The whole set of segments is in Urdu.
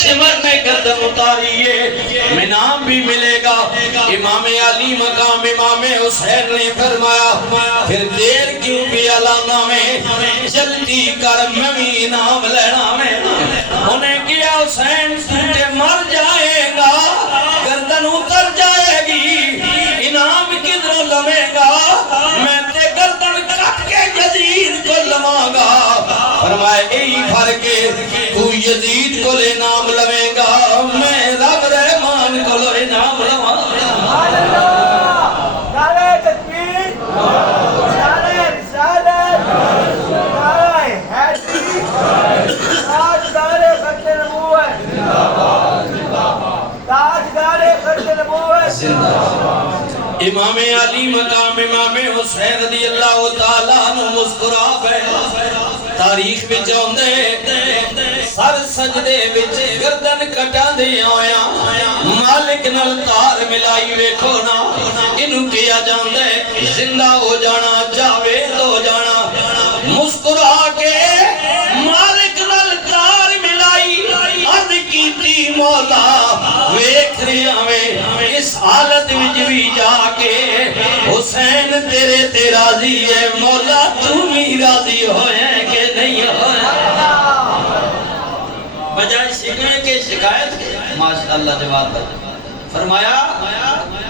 سمر نے گردن اتاری ہے میں نام بھی ملے گا امام علی مقام امام حسین نے فرمایا پھر دیر کیوں بھی علانہ میں جلدی کر میں بھی نام لینا میں انہیں کیا حسین تے مر جائے گا گردن اتر جائے گی انعام کدھر لمے گا میں تے گردن کٹ کے یزید کو لما گا فرمائے یہی فرق ہے تو یزید کو لے نام لمے گا میں رب رحمان کو لے نام لما گا نعرہ تکبیر نعرہ رسالت نعرہ حیدری تاجدار ختم نبوت تاجدار ختم نبوت امام علی مقام امام حسین رضی اللہ تعالیٰ عنہ مسکرا پہ تاریخ میں چاہندے سر سجدے بچ گردن کٹا دے آیا مالک نل تار ملائی ویکھو نا انہوں کیا جاندے زندہ ہو جانا جاوید ہو جانا مسکرا کے مالک نل تار ملائی عرض کیتی مولا ویکھ رہا میں اس حالت وچ بھی جا کے حسین تیرے تے راضی ہے مولا تو بھی راضی ہوئے کہ نہیں ہوئے بجائے شکایت کے شکایت ماشاءاللہ جواب فرمایا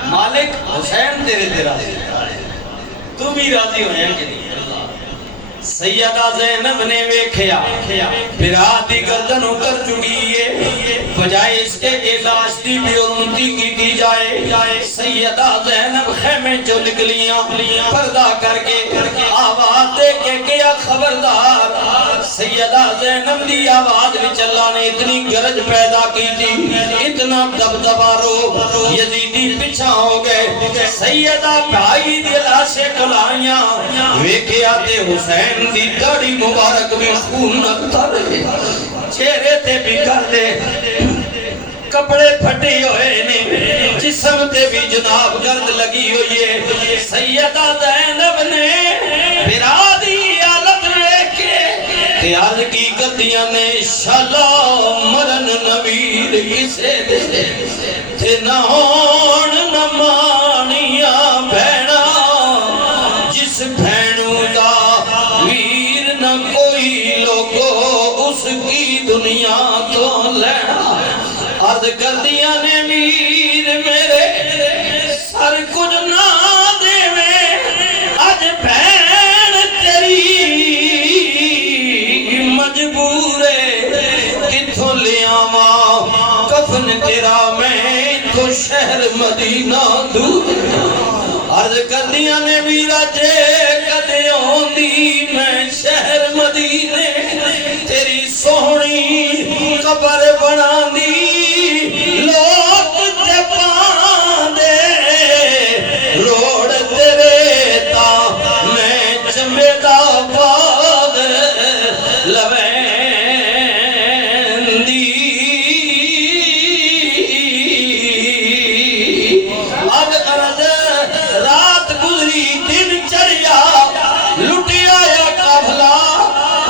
مالک حسین تیرے تے راضی ہے تو بھی راضی ہوئے کہ نہیں سیدہ زینب نے ویکھیا برات دی گردن اتر چکی ہے بجائے اس کے لاش دی بھی ارمتی کی جائے سیدہ زینب خیمے جو نکلیاں پردہ کر کے آواز دے کے کیا خبردار سیدہ زینب دی آواز وچ اللہ نے اتنی گرج پیدا کی تھی اتنا دبدبا رو یزیدی پیچھا ہو گئے سیدہ بھائی دی لاشیں کلائیاں ویکھیا تے حسین دی داڑھی مبارک میں خون نکتا رہے چہرے تے بھی کر دے کپڑے پھٹے ہوئے نے جسم تے بھی جناب گرد لگی ہوئی ہے سیدہ زینب نے برادی حالت کے تیار کی گدیاں نے شالا مرن نویر کسے دے تے نہ ہون نہ مانیاں بھیڑا جس بھینوں دا ویر نہ کوئی لوگو اس کی دنیا تو لینا عرض کر دیا نے ویر میرے سر کچھ نہ دے میں آج بہن تیری مجبور ہے کتھوں لے آواں کفن تیرا میں تو شہر مدینہ دور عرض کر دیا نے ویرہ جے کدے ہوندی میں شہر مدینے تیری سونی قبر بنا دی لوگ تے پاندے روڑ تیرے تا میں چمیدہ باغ لوین دی اب عرض رات گزری دن چڑیا لٹی آیا قافلہ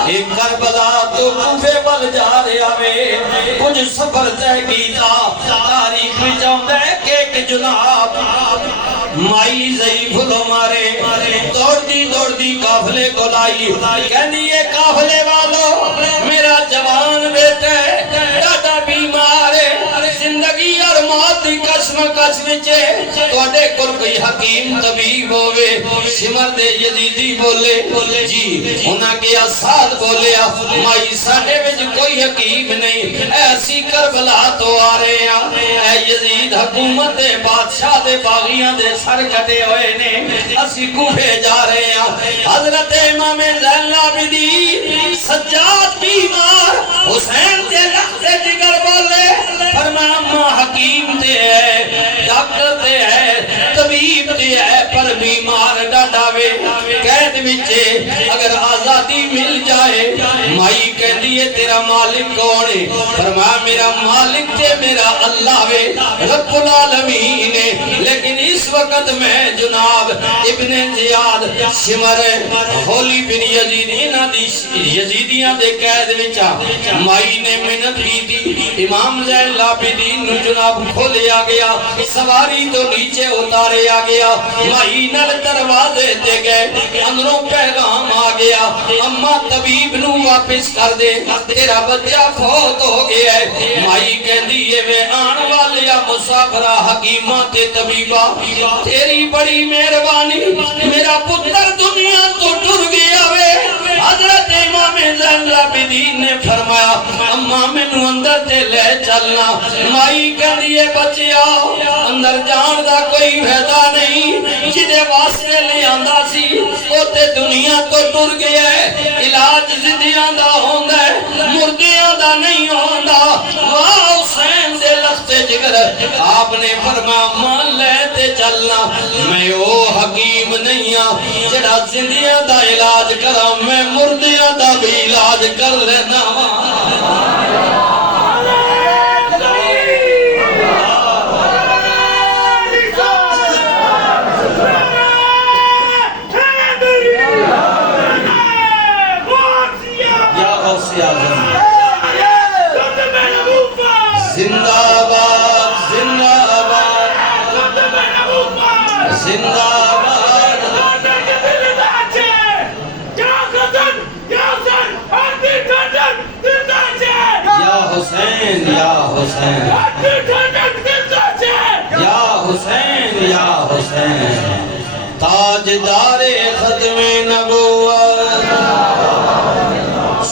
ایک کربلا تو کوفے بل جا رہا میں کچھ سفر طے کیتا تاریخ میں جاؤں ہے کہ ایک جناب مائی ضعیف لو مارے دوڑ دی قافلے کو لائی کہنی یہ قافلے والو میرا جوان بیٹا ہے ڈاڈا بیمار ہے زندگی اور موت دی قسم وچے توڑے کل کوئی حکیم طبیب ہوئے سمر دے یزیدی بولے جی انہاں کیا ساتھ بولیا مائی ساڑے وچ کوئی حکیم نہیں ایسی کربلا تو آ رہے ہیں اے یزید حکومت دے بادشاہ دے باغیاں دے سر کٹے ہوئے نے اسی کوفے جا رہے ہیں حضرت امام زین العابدین سجاد بیمار حسین تے لخت جگر بولے فرمایا اما حکیم تے ہے ڈاکٹر تے ہے طبیب تے ہے پر بیمار ڈاڈا وے قید وچے اگر آزاد آزادی مل جائے. مائی کہندی ہے تیرا مالک کون ہے؟ فرمایا میرا مالک تے میرا اللہ وے رب العالمین ہے. لیکن اس وقت میں جناب ابن زیاد شمر ہولی بن یزید انہاں دی یزیدیاں دے قید وچا مائی نے منت کی تھی. امام زین العابدین نو جناب کھولیا گیا, سواری تو نیچے اتاریا گیا, مائی نال دروازے تے گئے, اندروں پیغام آ گیا اما طبیب نو واپس کر دے تیرا بچہ فوت ہو گیا ہے. مائی کہندی ہے میں آن والیا مسافرہ حکیمہ تے طبیبہ تیری بڑی مہربانی, میرا پتر دنیا تو ٹر گیا وے. حضرت امام زین العابدین نے فرمایا اما مینوں اندر تے لے چلنا. مائی کہندی ہے بچیا اندر جان دا کوئی فائدہ نہیں, جدے واسطے لے آندا سی او تے دنیا تو ٹر گیا ہے. علاج زندیاں دا ہوندا ہے, مردیاں دا نہیں ہوندا. واہ حسین دے لخت جگر آپ نے فرمایا مان لے تے چلنا. میں او حکیم نہیں ہاں جڑا زندیاں دا علاج کرا, میں مردیاں دا بھی علاج کر لینا. زندہ آباد زندہ آباد زندہ آباد. یا حسین یا حسین یا حسین یا حسین تاجدار ختم نبوت.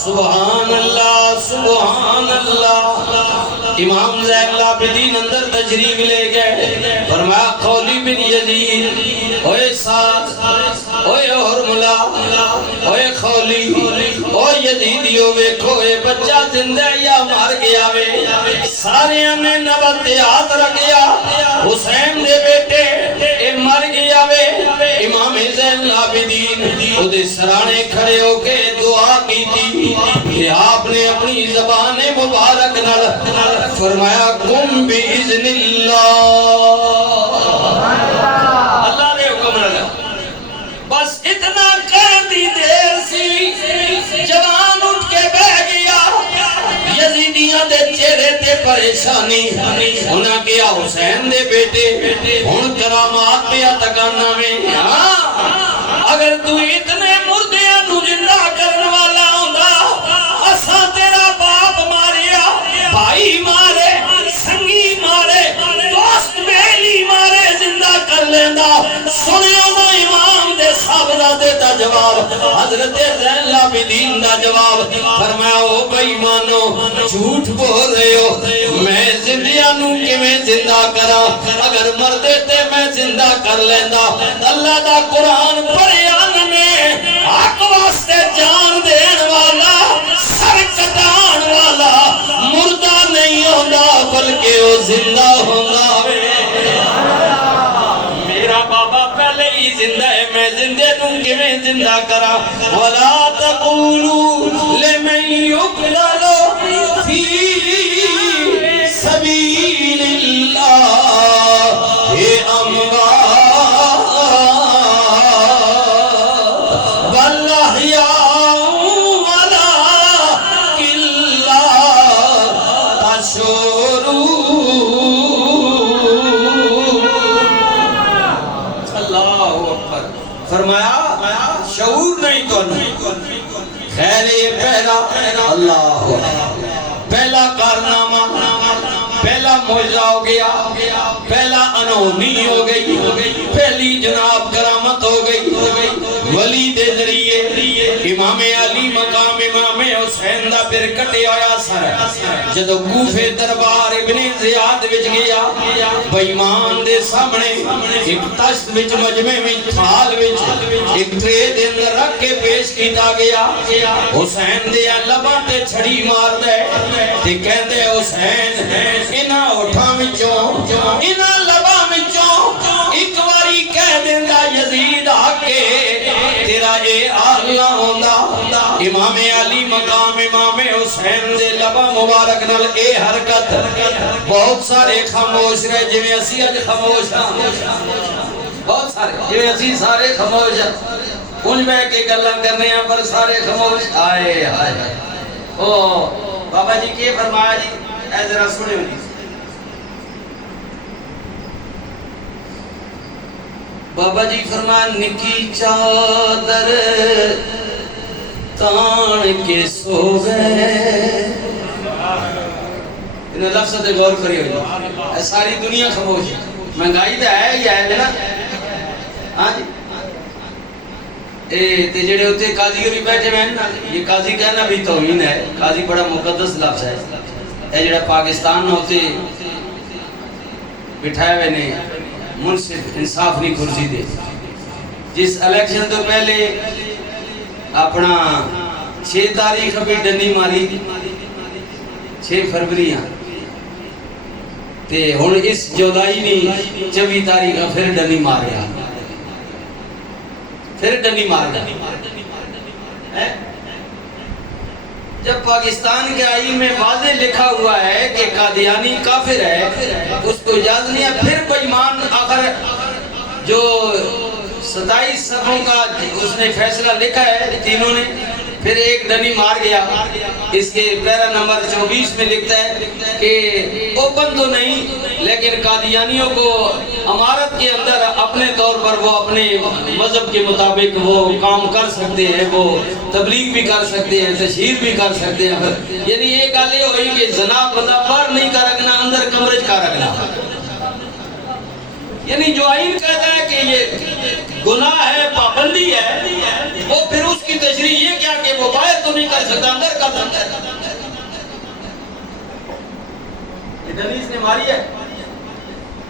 سبحان اللہ سبحان اللہ. امام زین العابدین اندر تجریب لے گئے, فرمایا قولی بن یزید اوے ساتھ اوے حرملہ اوے خولی او یزیدیو ویکھو اے بچہ زندہ یا مر گیا وے. سارے نے نبت ہاتھ رکھیا حسین دے بیٹے اے مر گیا وے. امام زین العابدین او دے سرانے کھڑے ہو کے دعا کی تھی کہ آپ نے اپنی زبان مبارک نال فرمایا کم باذن اللہ. اللہ نے حکم لگا بس اتنا کر دی دیر سی, جوان اٹھ کے بہ گیا. یزیدیاں دے چہرے تے پریشانی, انہاں کیا حسین دے بیٹے ہن کرامات پہ تکانا میں. اگر تو اتنے مردیاں نو زندہ کرن والا ہوندا اساں تیرا باپ ماریا, بھائی مارے, سنگی مارے, دوست بیلی مارے, زندہ کر لیندا. سنیو نا امام دے صاحبزادے دا جواب, حضرت زین العابدین دا جواب. فرمایا او بے ایمانو جھوٹ بول رہے ہو, میں زندیاں نو کیویں زندہ کراں, اگر مردے تے میں زندہ کر لیندا. اللہ دا قرآن پڑھیا نے حق واسطے جان دین والا سر کٹان والا مردہ نہیں ہوندا بلکہ وہ زندہ ہوندا وے. میرا بابا پہلے ہی زندہ ہے, میں زندے نوں کیویں زندہ کرا. ولا تقولوا لمن يقتل في سبيل الله اموات بل احياء ولكن لا تشعرون. اللہ اکبر. فرمایا شعور نہیں تو خیر یہ پہلا پہلا کارنامہ, پہلا معجزہ ہو گیا, پہلا انہونی ہو گئی, پہلی جناب کرامت ہو گئی ولی دے ذریعے. امام علی مقام امام حسین دا پھر کٹے ہویا سر جدو کوفے دربار ابن زیاد وچ گیا, بیمان دے سامنے ایک تشت وچ مجمع وچ تھال وچ ایک ٹرے دے اندر رکھ کے پیش کیتا گیا. حسین دے لباں تے چھڑی مار دے تے کہندے حسین انہاں ہوٹھاں وچوں انہاں لباں وچوں ایک واری کہہ دیندا یزید آ کے تیرا میرا اے آلہ ہوندا امام علی مقام امام حسین دے لبا مبارک نال اے حرکت بہت سارے خاموش رہے جویں اسی اج خاموش ہاں بہت سارے جویں اسی سارے خاموش ہیں انج بہ کے گلاں کرنے ہیں پر سارے خاموش آئے ہائے او بابا جی کی فرمایا جی اے ذرا سنو جی بابا جی فرمایا نکی چادر تان کے سو گئے انہیں لفظ سے غور کری ہوئی ساری دنیا خاموش مہنگائی تو ہے ہی ہے نا ہاں جی تے جڑے ہوتے قاضی ہوئی بیٹھے ہیں نا یہ قاضی کہنا بھی توہین ہے قاضی بڑا مقدس لفظ ہے اے جڑا پاکستان میں ہوتے بٹھائے ہوئے نے منصف انصاف نہیں کرسی دے جس الیکشن تو پہلے اپنا 6 تاریخ بھی ڈنی ماری 6 فروریاں تے ہن اس جولائی نہیں 24 تاریخ پھر ڈنی مار گیا پھر ڈنی مار گیا جب پاکستان کے آئین میں واضح لکھا ہوا ہے کہ قادیانی کافر ہے اس کو اجازت نہیں ہے پھر بےایمان آخر جو 27 صفوں کا اس نے فیصلہ لکھا ہے تینوں نے پھر ایک ڈنی مار گیا اس کے پیرا نمبر 24 میں لکھتا ہے کہ اوپن تو نہیں لیکن قادیانیوں کو امارت کے اندر اپنے طور پر وہ اپنے مذہب کے مطابق وہ کام کر سکتے ہیں وہ تبلیغ بھی کر سکتے ہیں تشہیر بھی کر سکتے ہیں یعنی یہ گالے ہوئی کہ زنا بندہ باہر نہیں کا رکھنا اندر کمرج کا رکھنا یعنی جو آئین کہتا ہے کہ یہ گناہ ہے پابندی ہے وہ پھر اس کی تشریح یہ کیا کہ وہ باہر تو نہیں کر سکتا اندر کر سکتا ہے ڈنیز نے ماری ہے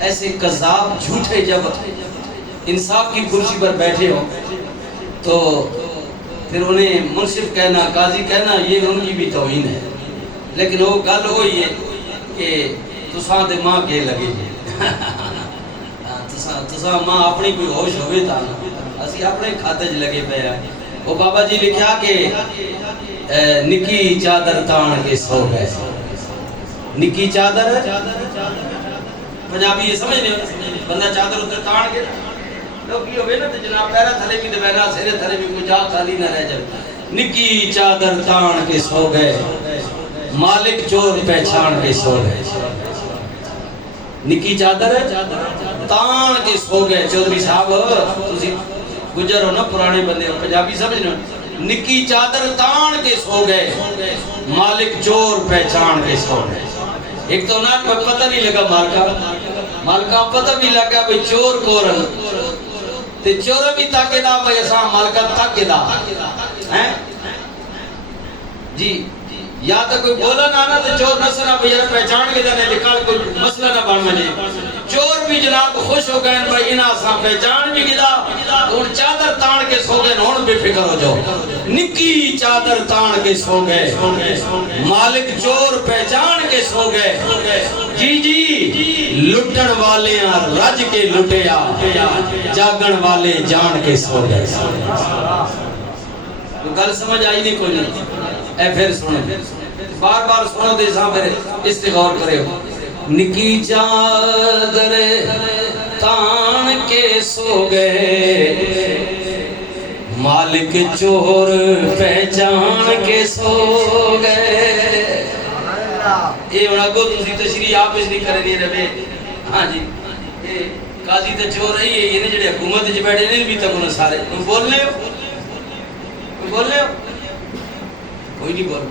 ایسے قذاب جھوٹے جب انصاف کی کرسی پر بیٹھے ہو تو پھر انہیں منصف کہنا قاضی کہنا یہ ان کی بھی توہین ہے لیکن وہ گل ہوئی ہے کہ تساں دے ماں کے لگے تساں ماں اپنی کوئی ہوش ہوئے تا اسی اپنے کھاتے چ لگے پے ہیں وہ بابا جی لکھیا کہ نکی چادر تان کے سو گئے نکی چادر پنجابی یہ سمجھ نہیں بندہ چادر اتنے تان کے لوگ یہ ہوئے نا تو جناب پیرا تھلے بھی دے بینا سیرے تھلے بھی کوئی جا خالی نہ رہ جائے نکی چادر تان کے سو گئے مالک چور پہچان کے سو گئے نکی چادر تان کے سو گئے چودھری صاحب تسی گجر ہو نا پرانے بندے ہو پنجابی سمجھ نا نکی چادر تان کے سو گئے مالک چور پہچان کے سو گئے ایک تو نہ پتہ نہیں لگا مالکا پتہ بھی لگا بھئی چور کورن تے چور بھی تاکہ دا بھئی ایسا مالکا تاکہ دا جی یا تو کوئی بولا نہ آنا تو چور نہ سنا بھئی پہچان کے دانے لکھال کوئی مسئلہ نہ بان مجھے چور بھی جناب خوش ہو گئے بھئی انہا سا پہچان بھی گدا ان چادر تان کے سو گئے نون بے فکر ہو جاؤ نکی چادر تان کے سو گئے مالک چور پہچان کے سو گئے جی جی لٹن والے رج کے لٹیا جاگن والے جان کے سو گئے گل سمجھ آئی نہیں کوئی نہیں اے پھر سنو بار بار سنو دے ساں پھر استغور کرے ہو نکی چادر تان کے سو گئے مالک چور پہچان کے سو گئے یہ بڑا گو تسی تشریح آپ اس نہیں کرے نہیں رہے ہاں جی قاضی تے چور رہی ہے یہ نہیں جڑے حکومت جو بیٹھے نہیں بھی تک انہیں سارے کوئی بولنے ہو کوئی نہیں بول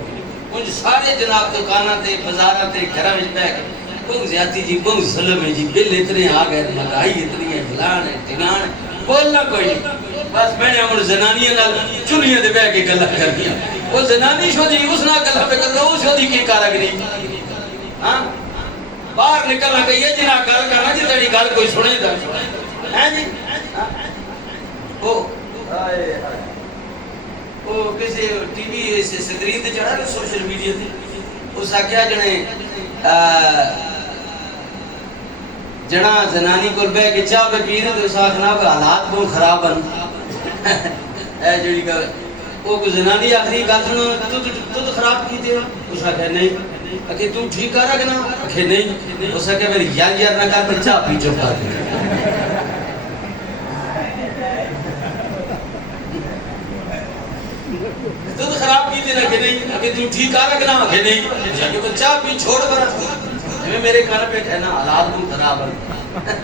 کچھ سارے جناب دکانہ تے بازارہ تے گھرہ میں بیٹھ کے بہت زیادتی جی بہت ظلم ہے جی بل اتنے آ گئے مہنگائی اتنی ہے فلان ہے ٹھکان ہے بولنا کوئی نہیں بس میں نے ہمیں زنانیاں نال چنیاں دے بیٹھ کے گلا کر دیا وہ زنانی شو جی اس نہ گلا پہ کر رہا اس شو جی کی کارگری ہاں باہر نکلنا کہ یہ جنہ گل کرنا جی تیری گل کوئی سنے دا ہیں جی وہ کسی ٹی وی سے صدرین تے چڑھا رہے سوشل میڈیا تے اس آکھیا جنا زنانی کو بے کے چاہ پہ پینے تو اس آکھنا کہ حالات بہت خراب ہیں اے جڑی گل او کو زنانی آخری گل سن تو خراب کیتے ہو اس کہ نہیں کہ تو ٹھیک کر رکھنا کہ نہیں اس کہ میری یار نہ کر بچہ پی چپ کر تو خراب کیتے نہ کہ نہیں کہ تو ٹھیک کر رکھنا کہ نہیں کہ بچہ پی چھوڑ پر میں میرے کان پہ کہنا حالات تو خراب ہے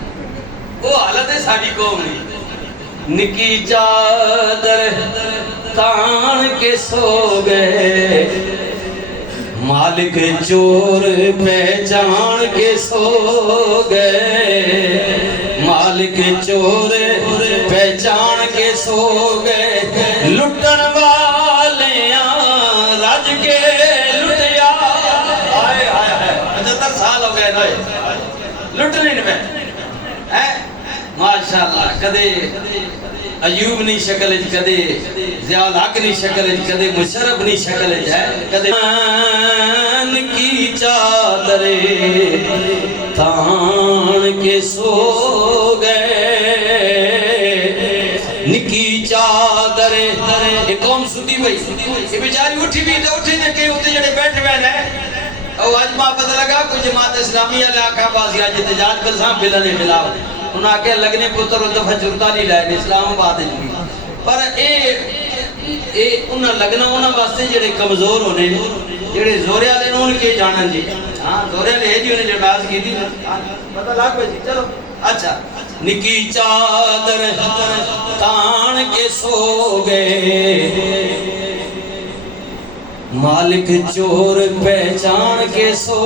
وہ حالت ہے ساڈی قوم نہیں نکی چادر تان کے سو گئے مالک چور پہچان کے سو گئے مالک چور پہچان کے سو گئے لٹن والیاں رج کے لٹیا آئے 75 سال ہو گئے لٹنے میں ماشاءاللہ کدے ایوب نہیں شکل ہے کدے ضیاء الحق نہیں شکل ہے کدے مشرف نہیں شکل ہے کدے ان کی چادر تان کے سو گئے نکی چادر ایک قوم ستی بھئی یہ بیچاری اٹھی بھی تو اٹھی دے کے ہوتے جڑے بیٹھ بیٹھ ہے او آج ماں پتہ لگا کوئی جماعت اسلامی علاقہ باسی آج احتجاج پر ساں بلنے خلاف انہاں آکے لگنے پتر و دفع چرتا نہیں لائے اسلام آباد جی پر اے انہاں لگنا انہاں واسطے جڑے کمزور ہونے جڑے زورے آلے ان کے جانن جی ہاں زورے آلے ہے جی انہیں جناز کی تھی پتہ لاکھ بجی چلو اچھا نکی چادر تان کے سو گئے مالک چور پہچان کے سو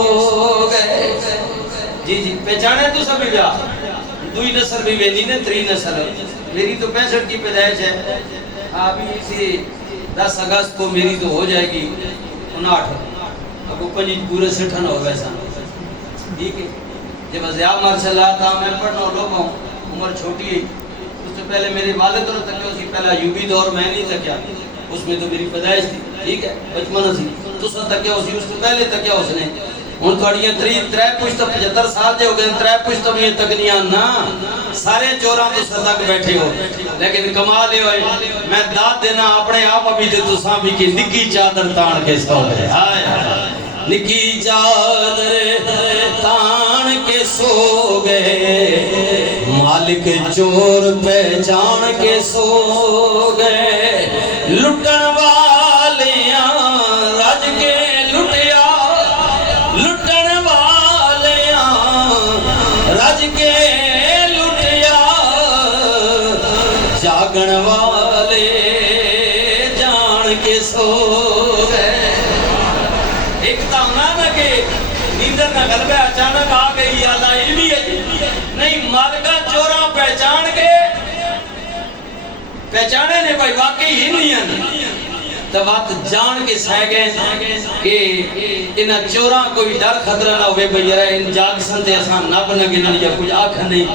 گئے جی پہچانے تو سب بھی بیا دوئی نسل بھی وینی نے 3 نسل میری تو 65 کی پیدائش ہے ابھی اسی 10 اگست کو میری تو ہو جائے گی 59 اب پنجی پورے 60 ہو گئے سن ٹھیک ہے جب ضیاء ماشاء اللہ تھا میں پڑھنا لوگ ہوں عمر چھوٹی ہے اس سے پہلے میرے والد اور تک اسی پہلا یوبی دور میں نہیں تکیا اس میں تو میری پیدائش تھی ٹھیک ہے بچپن سی تو سن تکیا اسی اس سے پہلے تکیا اس نے ہن تھوڑیاں 3 پشت 75 سال دے ہو گئے 3 پشت میں تکنیاں نہ سارے چوراں تو صدق بیٹھے ہو لیکن کمال یہ ہوئے میں داد دینا اپنے آپ ابھی تے تساں بھی کہ نکی چادر تان کے سو گئے ہائے نکی چادر تان کے سو گئے مالک چور پہچان کے سو گئے لٹن والیاں رج کے لٹیا لٹن والیاں رج کے لٹیا جاگن والے جان کے سو گئے ایک تانا نہ کہ نیندر نہ غلبہ اچانک آ گئی اللہ علمی ہے نہیں مالکہ چورا پہچان کے پہچانے نے بھائی واقعی ہی نہیں ہے تو بات جان کے سہ گئے کہ انہا چوراں کوئی ڈر خطرہ نہ ہوئے بھئی رہے ان جاگ سنتے اساں نہ بنگنن یا کچھ آکھا نہیں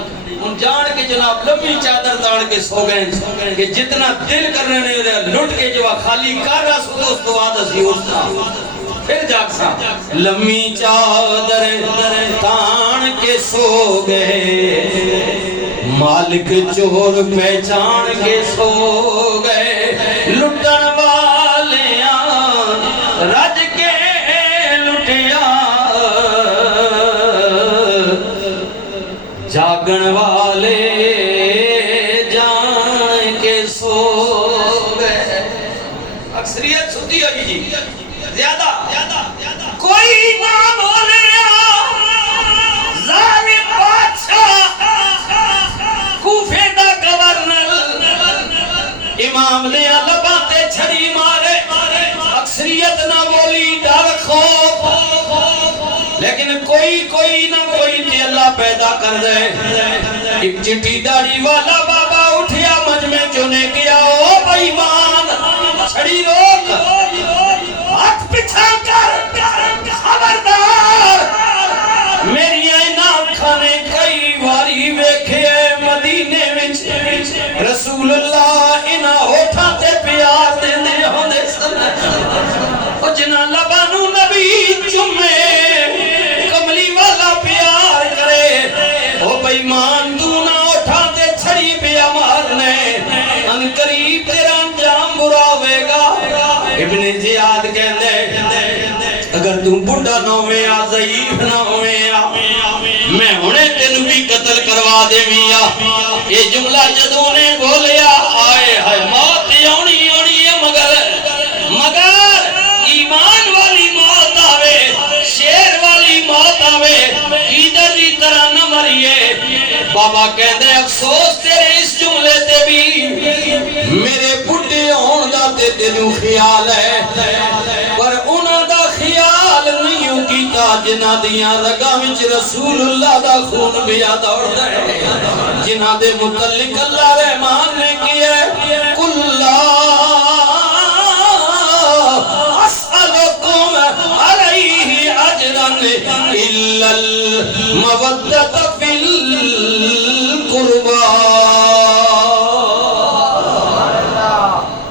ان جان کے جناب لمبی چادر تاڑ کے سو گئے کہ جتنا دل کرنے نہیں رہے لٹ کے جو خالی کر رہا سو دوست وعدہ سی اٹھتا پھر جاگ سا لمبی چادر تاڑ کے سو گئے مالک چور پہچان کے سو گئے لٹن والیاں رج کے لٹیا جاگن والے جان کے سو گئے اکثریت سوتی ہوئی جی زیادہ کوئی نہ بولے ظالم بادشاہ کوفے دا گورنر امام نے لباتے چھڑی مارے اکثریت نہ بولی ڈر خوف لیکن کوئی نہ کوئی تے اللہ پیدا کر دے ایک چٹی داڑھی والا بابا اٹھیا مجمع چنے گیا او بھائی مان چھڑی روک ہاتھ پچھا کر خبردار میری اینام کھانے کئی واری ویکھے مدینے وچ رسول اللہ انہاں ہوٹھاں تے پیار دیندے ہوندے سن او جنہاں لبانو نبی چومے کملی والا پیار کرے او بے ایمان تو نہ ہوٹھاں تے چھڑی زیاد کہندے اگر تم بڑھا نہ ہوئے آ ضعیف نہ ہوئے آ میں ہونے تینوں بھی قتل کروا دے میا یہ جملہ جدوں نے بولیا آئے ہائے موت آنی ہے مگر ایمان والی موت آوے شیر والی موت آوے ادھر دی طرح نہ مریے بابا کہندے افسوس تیرے اس جملے تے بھی میرے بڑھے ہون دا تے تینوں خیال ہے پر انہاں دا خیال نہیں کیتا جنہاں دیاں رگاں وچ رسول اللہ دا خون پیا دوڑدا ہے جنہاں دے متعلق اللہ رحمان نے کیا ہے کل لا اسألکم علیہ اجرا الا المودۃ فی القربى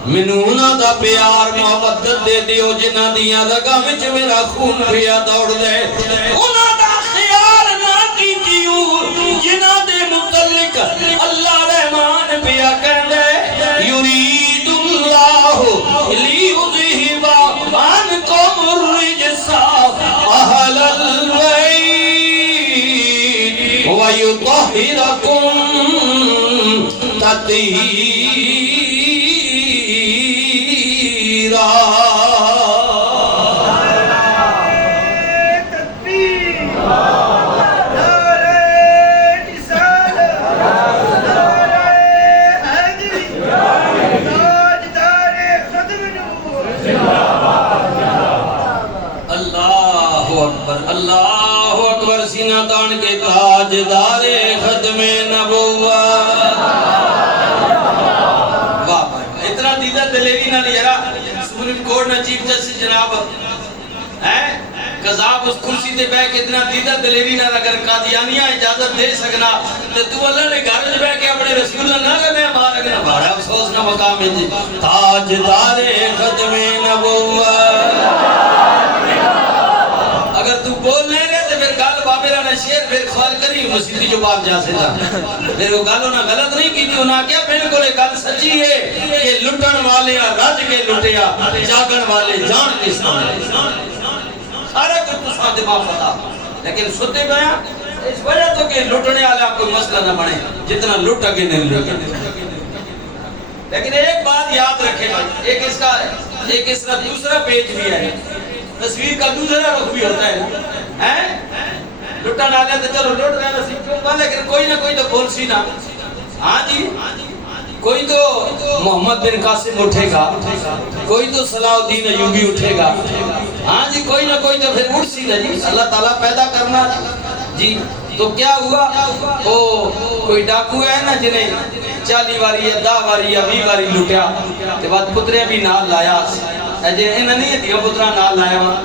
منونا دا پیار محبت دے دیو جنہ دیاں رگاں وچ میرا خون پیا دوڑ دے انہاں دا خیال نہ کیتیو جنہ دے متعلق اللہ رحمان پیا کہندے یرید اللہ لیذہب عنکم الرجس اہل البیت ویطہرکم تطہیرا اللہ اکبر سینہ تان کے تاجدار ختم نبوت واہ اتنا دیدہ دلیری نہ لیرا سپریم کورٹ نے چیف جسٹس جناب ہیں قذاب اس کرسی تے بیٹھ کے اتنا دیدہ دلیری نہ اگر قادیانیہ اجازت دے سکنا تو اللہ نے گھر میں بیٹھ کے اپنے رسول اللہ نہ میں مار اگنا بڑا افسوس نہ مقام ہے جی تاجدار ختم نبوت اگر تو بول نہیں رہے تو پھر گال بابیرہ نے شیر پھر خوال کری مسیحی جو باب جا سے تھا پھر وہ گالوں نے غلط نہیں کی تھی انہاں کیا بالکل ایک گال سچی ہے کہ لٹن والے رج کے لٹیا جاگن والے جان کے سامنے سارے کچھ تو ساتھ دماغ پتا لیکن ستے گیا اس وجہ تو کہ لٹنے والا کوئی مسئلہ نہ بنے جتنا لٹ اگے نہیں لٹے لیکن ایک بات یاد رکھے بھائی ایک اس کا دوسرا پیج بھی ہے تصویر کا دوسرا رخ بھی ہوتا ہے لٹا ڈالے تو چلو لٹ رہے نصیب کیوں گا لیکن کوئی نہ کوئی تو بول سی نا ہاں جی کوئی تو محمد بن قاسم اٹھے گا کوئی تو صلاح الدین ایوبی اٹھے گا ہاں جی کوئی نہ کوئی تو پھر اٹھ سی نا جی اللہ تعالیٰ پیدا کرنا جی تو کیا ہوا وہ کوئی ڈاکو ہے نا جنہیں 40 واری یا 10 واری یا 20 واری لٹیا کے بعد پترے بھی نال لایا ایجے انہاں نہیں دیا پترہ نال لایا ہوا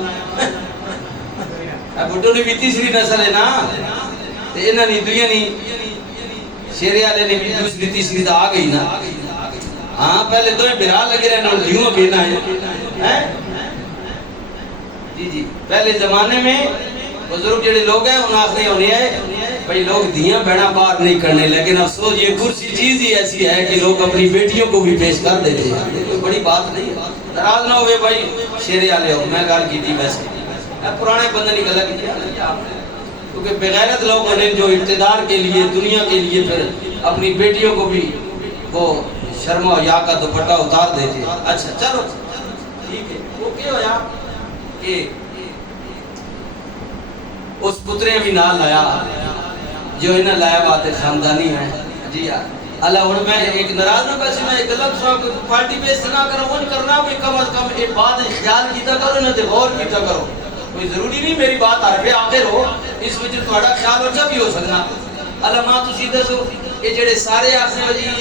بھٹو نے بھی تیسری نسل ہے نا انہاں نہیں دویا نہیں شیرے آلے نے بھی دوسری تیسری تو آ گئی نا ہاں پہلے دوئے برا لگے رہے اور دیوں بینا ہے جی جی پہلے زمانے میں بزرگ جڑے لوگ ہیں ان آخری ہونے ہیں بھئی لوگ دیاں بیڑا بار نہیں کرنے لیکن افسوس یہ کرسی چیز ہی ایسی ہے کہ لوگ اپنی بیٹیوں کو بھی پیش کر دیتے ہیں کوئی بڑی بات نہیں ہے ناراض نہ ہوئے بھائی شیرے آلے ہو میں گال کی تھی ویسے پرانے بندے نہیں گلہ کی تھی کیونکہ بغیرت لوگوں نے جو اقتدار کے لیے دنیا کے لیے پھر اپنی بیٹیوں کو بھی وہ شرم و حیا کا دوپٹہ اتار دیتے اچھا چلو ٹھیک ہے وہ کیا ہوا کہ اس پترے بھی نہ لایا جو انہیں لایا بات خاندانی ہے جی اللہ اور میں ایک ناراض نہ پیسے میں ایک غلط پارٹی بیس نہ کرو وہ کرنا بھی کم از کم ایک بات خیال کیتا کرو نہ تے غور کیتا کرو کوئی ضروری نہیں میری بات عرفے آخر ہو اس وجہ تھوڑا خیال اچھا بھی ہو سکنا اللہ ماں تسی دسو یہ جڑے سارے آخر وجہ